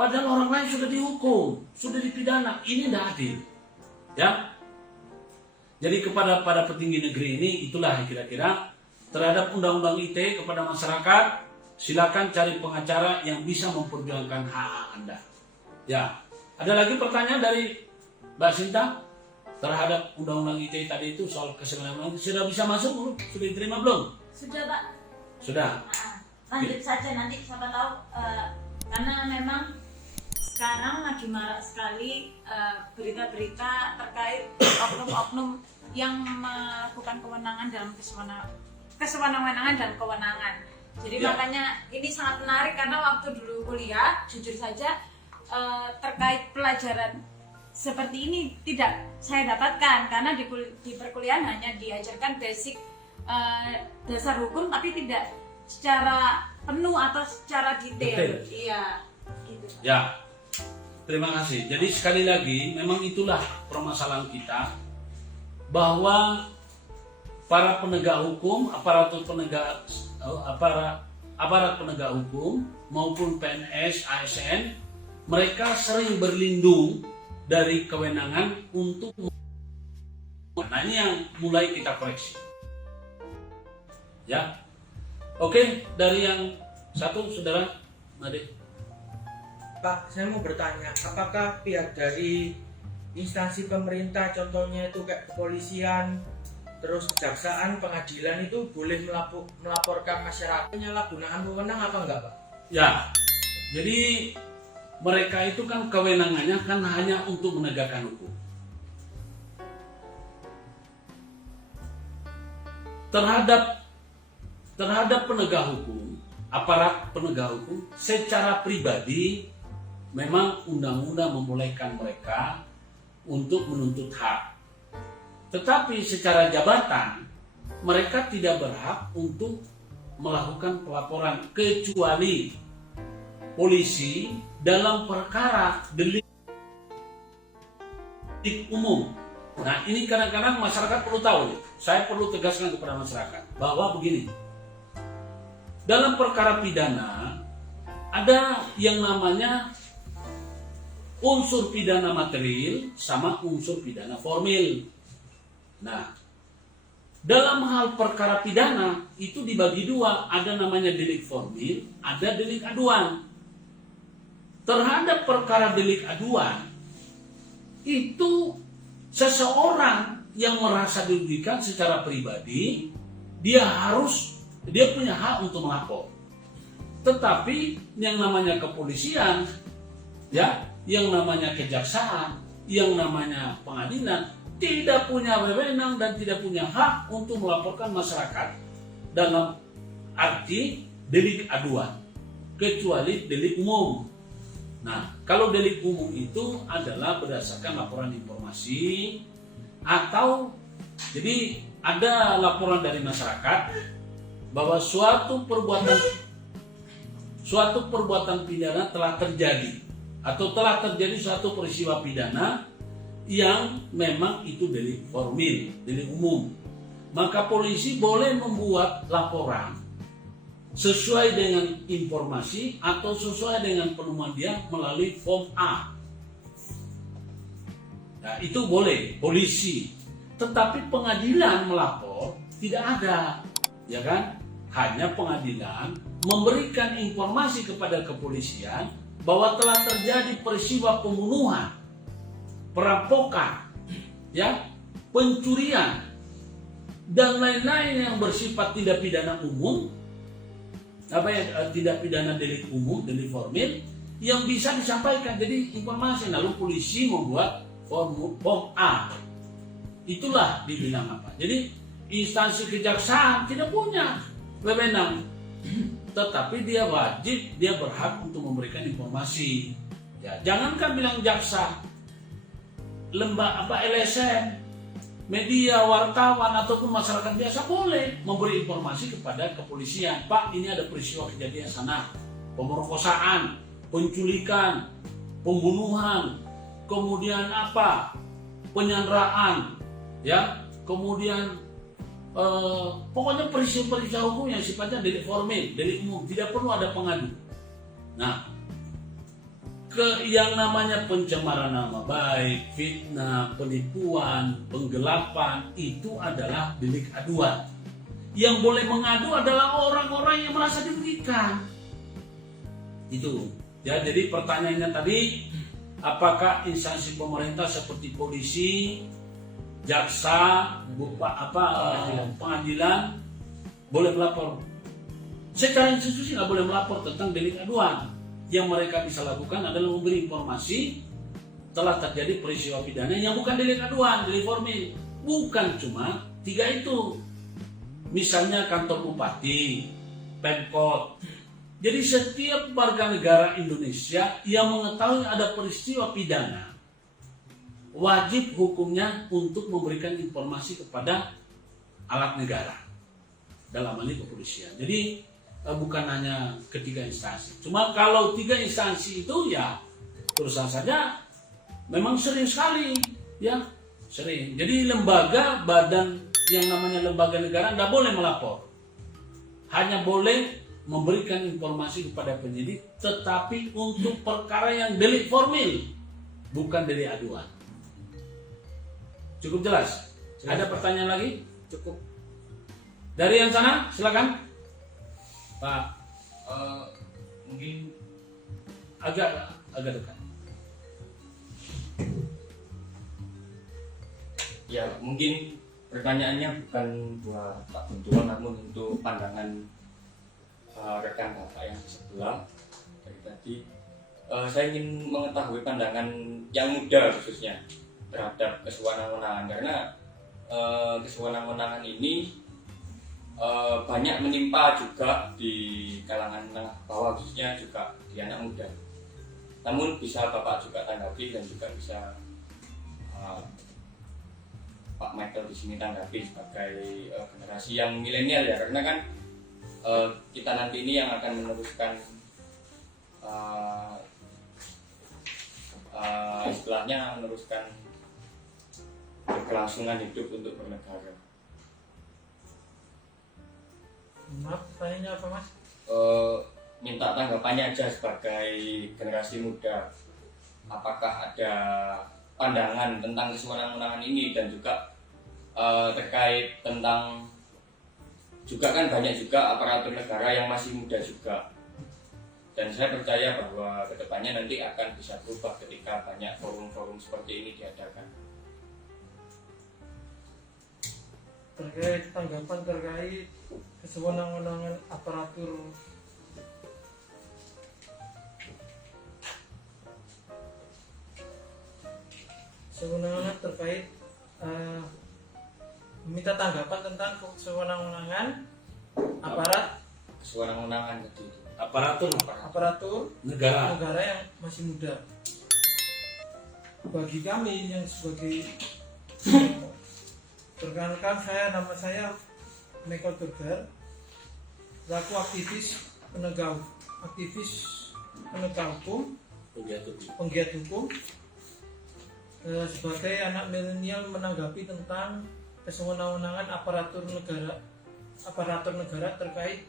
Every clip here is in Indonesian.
Padahal orang lain sudah dihukum, sudah dipidana. Ini tidak adil. Ya. Jadi kepada para petinggi negeri ini, itulah kira-kira terhadap undang-undang ITE kepada masyarakat, silakan cari pengacara yang bisa memperjuangkan hak Anda. Ya. Ada lagi pertanyaan dari Mbak Sinta terhadap undang-undang ITE tadi itu soal keselamatan, sudah bisa masuk belum? Sudah diterima belum? Sudah, Pak. Sudah. Lanjut saja nanti siapa tahu karena memang sekarang lagi marak sekali berita-berita terkait oknum-oknum yang melakukan kewenangan dalam kesewenang-wenangan dan kewenangan. Jadi makanya ini sangat menarik karena waktu dulu kuliah, jujur saja terkait pelajaran seperti ini tidak saya dapatkan karena di perkuliahan hanya diajarkan basic dasar hukum tapi tidak secara penuh atau secara detail. Iya, gitu. Ya. Terima kasih. Jadi sekali lagi memang itulah permasalahan kita bahwa para penegak hukum, aparat penegak hukum maupun PNS, ASN, mereka sering berlindung dari kewenangan untuk. Nah ini yang mulai kita koreksi. Ya, oke, dari yang satu saudara Made. Pak, saya mau bertanya, apakah pihak dari instansi pemerintah, contohnya itu kayak kepolisian, terus kejaksaan, pengadilan itu boleh melaporkan masyarakat penyalahgunaan wewenang atau enggak, Pak? Ya, jadi mereka itu kan kewenangannya kan hanya untuk menegakkan hukum. Terhadap penegak hukum, aparat penegak hukum secara pribadi memang undang-undang membolehkan mereka untuk menuntut hak. Tetapi secara jabatan mereka tidak berhak untuk melakukan pelaporan kecuali polisi dalam perkara delik umum. Nah ini kadang-kadang masyarakat perlu tahu, saya perlu tegaskan kepada masyarakat bahwa begini, dalam perkara pidana ada yang namanya unsur pidana material sama unsur pidana formil. Nah, dalam hal perkara pidana itu dibagi dua, ada namanya delik formil, ada delik aduan. Terhadap perkara delik aduan itu seseorang yang merasa dirugikan secara pribadi, dia punya hak untuk melapor. Tetapi yang namanya kepolisian, ya, yang namanya kejaksaan, yang namanya pengadilan tidak punya wewenang dan tidak punya hak untuk melaporkan masyarakat dalam arti delik aduan kecuali delik umum. Nah, kalau delik umum itu adalah berdasarkan laporan informasi atau jadi ada laporan dari masyarakat bahwa suatu perbuatan pidana telah terjadi atau telah terjadi suatu peristiwa pidana yang memang itu delik formil, delik umum. Maka polisi boleh membuat laporan sesuai dengan informasi atau sesuai dengan penemuan dia melalui form A. Nah, itu boleh polisi. Tetapi pengadilan melapor tidak ada, ya kan? Hanya pengadilan memberikan informasi kepada kepolisian bahwa telah terjadi peristiwa pembunuhan, perampokan, ya, pencurian dan lain-lain yang bersifat tidak pidana umum, tidak pidana delik umum, delik formil yang bisa disampaikan. Jadi informasi, lalu polisi membuat form A. Itulah dibilang apa? Jadi instansi kejaksaan tidak punya wewenang. Tetapi dia berhak untuk memberikan informasi. Ya, jangankan bilang jaksa, LSM, media, wartawan ataupun masyarakat biasa boleh memberi informasi kepada kepolisian. Pak, ini ada peristiwa kejadian sana, pemerkosaan, penculikan, pembunuhan, kemudian penyanderaan, ya, kemudian pokoknya peristiwa hukum yang sifatnya delik formil, delik umum, tidak perlu ada pengadu. Nah, yang namanya pencemaran nama baik, fitnah, penipuan, penggelapan itu adalah delik aduan. Yang boleh mengadu adalah orang-orang yang merasa dirugikan. Itu. Ya, jadi pertanyaannya tadi, apakah instansi pemerintah seperti polisi, jaksa, pengadilan boleh melapor? Secara institusi nggak boleh melapor tentang delik aduan. Yang mereka bisa lakukan adalah memberi informasi telah terjadi peristiwa pidana yang bukan delik aduan, delik formil. Bukan cuma 3 itu. Misalnya kantor bupati, Pemkot. Jadi setiap warga negara Indonesia yang mengetahui ada peristiwa pidana, wajib hukumnya untuk memberikan informasi kepada alat negara. Dalam hal ini kepolisian. Jadi bukan hanya ketiga instansi. Cuma kalau 3 instansi itu ya terus saja memang sering sekali ya sering. Jadi lembaga badan yang namanya lembaga negara tidak boleh melapor. Hanya boleh memberikan informasi kepada penyidik tetapi untuk perkara yang delik formil bukan delik aduan. Cukup jelas? Ada pertanyaan lagi? Cukup. Dari yang sana silakan. Pak, Mungkin agak dekat. ya, mungkin pertanyaannya bukan buat Pak Guntur, namun untuk pandangan rekan Bapak yang di sebelah dari tadi. Saya ingin mengetahui pandangan yang muda khususnya terhadap kesewenang-wenangan, karena kesewenang-wenangan ini banyak menimpa juga di kalangan menengah bawah, khususnya juga di anak muda. Namun bisa Bapak juga tanggapi dan juga bisa Pak Michael di sini tanggapi sebagai generasi yang milenial ya, karena kan kita nanti ini yang akan meneruskan istilahnya meneruskan keberlangsungan hidup untuk bernegara. Maaf, pertanyaannya apa Mas? Minta tanggapannya aja sebagai generasi muda. Apakah ada pandangan tentang kesewenang-wenangan ini dan juga terkait tentang juga kan banyak juga aparatur negara yang masih muda juga. Dan saya percaya bahwa kedepannya nanti akan bisa berubah ketika banyak forum-forum seperti ini diadakan. Terkait tanggapan terkait kesewenang-wenangan aparatur kesewenangan terkait meminta tanggapan tentang kesewenang-wenangan Kesewenang-wenangan tadi itu. aparatur Negara. yang masih muda. Bagi kami yang sebagai perkenalkan, nama saya Michael Turgar, selaku aktivis penegak hukum, penggiat hukum, sebagai anak milenial menanggapi tentang kesewenang-wenangan aparatur negara terkait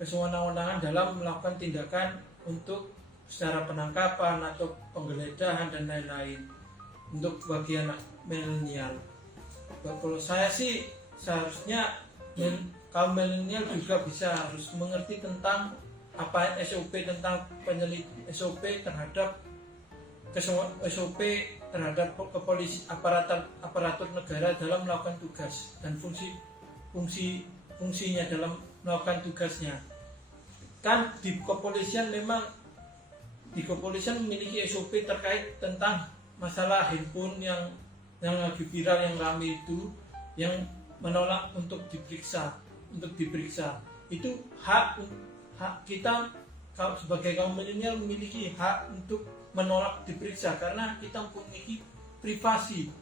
kesewenang-wenangan dalam melakukan tindakan untuk secara penangkapan atau penggeledahan dan lain-lain untuk bagi anak milenial. Kalau saya sih seharusnya kaum milenial juga harus mengerti tentang apa SOP tentang SOP terhadap SOP terhadap aparatur negara dalam melakukan tugas dan fungsinya dalam melakukan tugasnya. Kan di kepolisian memiliki SOP terkait tentang masalah handphone yang lagi viral, yang ramai itu, yang menolak untuk diperiksa. Itu hak kita sebagai kaum milenial memiliki hak untuk menolak diperiksa karena kita memiliki privasi.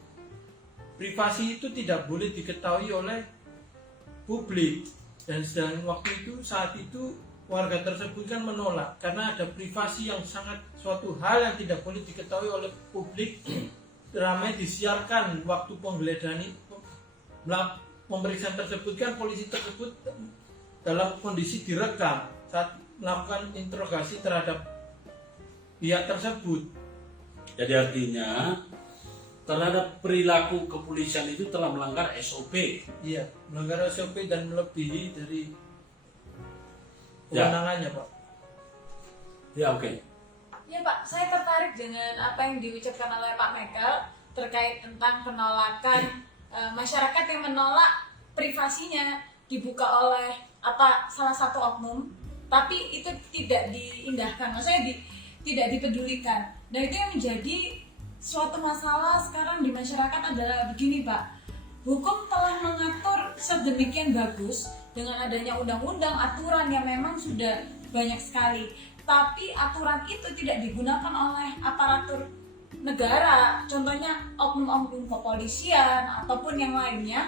Privasi itu tidak boleh diketahui oleh publik, dan saat itu warga tersebut kan menolak karena ada privasi yang sangat suatu hal yang tidak boleh diketahui oleh publik. Ramai disiarkan waktu penggeledahan pemeriksaan tersebut kan polisi tersebut dalam kondisi direkam saat melakukan interogasi terhadap pihak tersebut. Jadi artinya terhadap perilaku kepolisian itu telah melanggar SOP. Iya, melanggar SOP dan melebihi dari Ya. kewenangannya, Pak. Ya, oke. Ya Pak, saya tertarik dengan apa yang diucapkan oleh Pak Michael terkait tentang penolakan masyarakat yang menolak privasinya dibuka oleh salah satu oknum, tapi itu tidak diindahkan, maksudnya tidak dipedulikan. Dan itu yang menjadi suatu masalah sekarang di masyarakat adalah begini Pak, hukum telah mengatur sedemikian bagus dengan adanya undang-undang, aturan yang memang sudah banyak sekali, tapi aturan itu tidak digunakan oleh aparatur negara, contohnya oknum-oknum kepolisian ataupun yang lainnya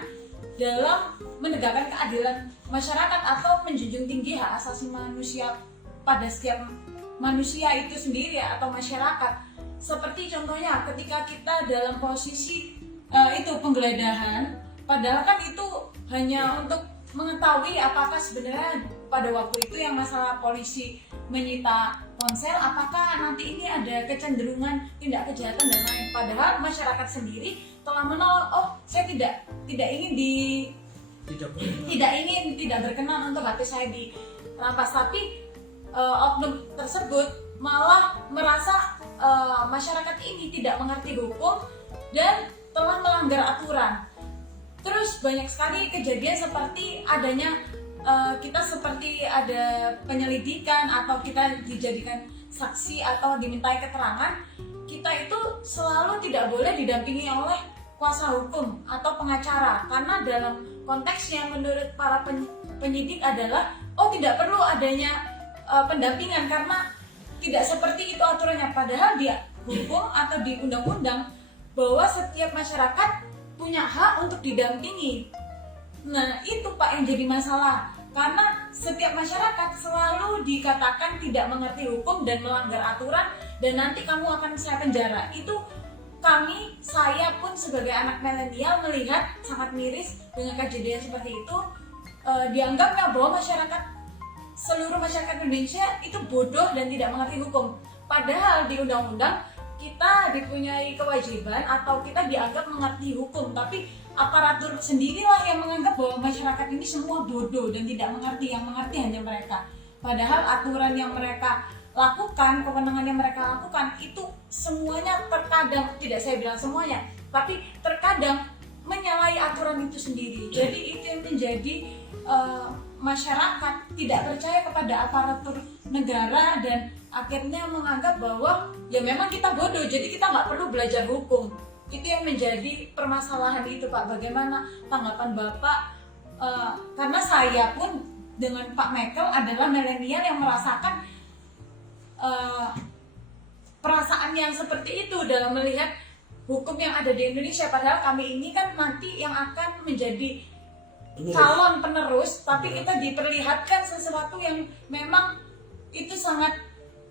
dalam menegakkan keadilan masyarakat atau menjunjung tinggi hak asasi manusia pada setiap manusia itu sendiri atau masyarakat. Seperti contohnya ketika kita dalam posisi itu penggeledahan, padahal kan itu hanya untuk mengetahui apakah sebenarnya pada waktu itu yang masalah polisi menyita ponsel, apakah nanti ini ada kecenderungan tindak kejahatan dan lain. Padahal masyarakat sendiri telah menolak, oh saya tidak ingin tidak berkenan untuk HP saya dirampas, tapi oknum tersebut malah merasa masyarakat ini tidak mengerti hukum dan telah melanggar aturan. Terus banyak sekali kejadian seperti adanya kita seperti ada penyelidikan atau kita dijadikan saksi atau dimintai keterangan, kita itu selalu tidak boleh didampingi oleh kuasa hukum atau pengacara, karena dalam konteksnya menurut para penyidik adalah tidak perlu adanya pendampingan karena tidak seperti itu aturannya, padahal di hukum atau di undang-undang bahwa setiap masyarakat punya hak untuk didampingi. Nah itu Pak yang jadi masalah, karena setiap masyarakat selalu dikatakan tidak mengerti hukum dan melanggar aturan dan nanti kamu akan saya penjara. Itu saya pun sebagai anak milenial melihat sangat miris dengan kejadian seperti itu. Dianggapnya bahwa seluruh masyarakat Indonesia itu bodoh dan tidak mengerti hukum, padahal di undang-undang kita dipunyai kewajiban atau kita dianggap mengerti hukum, tapi aparatur sendirilah yang menganggap bahwa masyarakat ini semua bodoh dan tidak mengerti, yang mengerti hanya mereka. Padahal aturan yang mereka lakukan, kewenangan yang mereka lakukan itu semuanya terkadang, tidak saya bilang semuanya, tapi terkadang menyalahi aturan itu sendiri. Jadi itu yang menjadi masyarakat tidak percaya kepada aparatur negara dan akhirnya menganggap bahwa ya memang kita bodoh, jadi kita nggak perlu belajar hukum. Itu yang menjadi permasalahan itu Pak. Bagaimana tanggapan Bapak? Karena saya pun dengan Pak Michael adalah milenial yang merasakan perasaan yang seperti itu dalam melihat hukum yang ada di Indonesia. Padahal kami ini kan nanti yang akan menjadi calon penerus, tapi kita diperlihatkan sesuatu yang memang itu sangat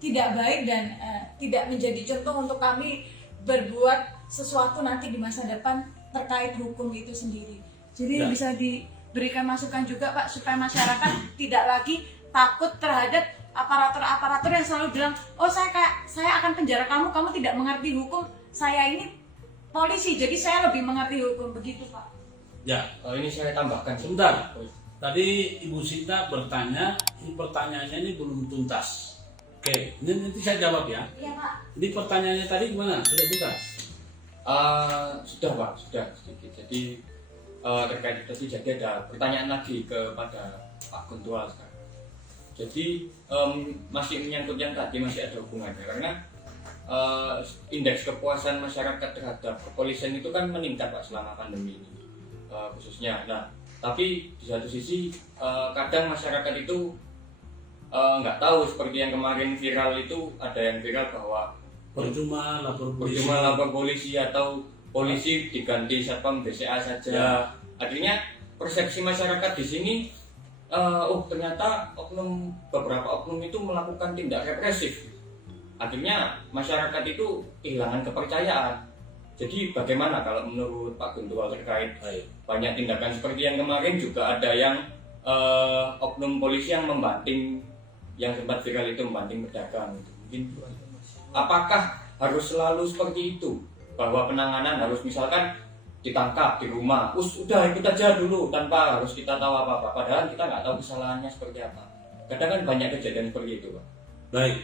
tidak baik dan tidak menjadi contoh untuk kami berbuat sesuatu nanti di masa depan terkait hukum itu sendiri. Jadi bisa diberikan masukan juga Pak supaya masyarakat tidak lagi takut terhadap aparatur yang selalu bilang, oh saya akan penjara kamu tidak mengerti hukum, saya ini polisi jadi saya lebih mengerti hukum, begitu Pak. Ya, Ini saya tambahkan sebentar. Tadi Ibu Sinta bertanya, ini pertanyaannya ini belum tuntas. Oke, ini nanti saya jawab ya. Iya Pak. Ini pertanyaannya tadi gimana? Sudah tuntas? Sudah Pak, sudah sedikit. Jadi terkait itu jadi ada pertanyaan lagi kepada Pak Guntual sekarang. Jadi masih menyangkut yang tadi, masih ada hubungannya karena indeks kepuasan masyarakat terhadap kepolisian itu kan meningkat Pak selama pandemi ini khususnya. Nah, tapi di satu sisi kadang masyarakat itu nggak tahu, seperti yang kemarin viral itu, ada yang viral bahwa Percuma lapor polisi atau polisi diganti satpam BCA saja. Ya. Artinya persepsi masyarakat di sini ternyata beberapa oknum itu melakukan tindak represif. Akhirnya masyarakat itu kehilangan kepercayaan. Jadi bagaimana kalau menurut Pak Guntual terkait banyak tindakan seperti yang kemarin juga ada yang oknum polisi yang membanting yang sempat viral itu membanting pedagang gitu. Mungkin apakah harus selalu seperti itu, bahwa penanganan harus misalkan ditangkap di rumah, udah ikut aja dulu tanpa harus kita tahu apa-apa, padahal kita nggak tahu kesalahannya seperti apa. Kadang kan banyak kejadian seperti itu, Pak. Baik.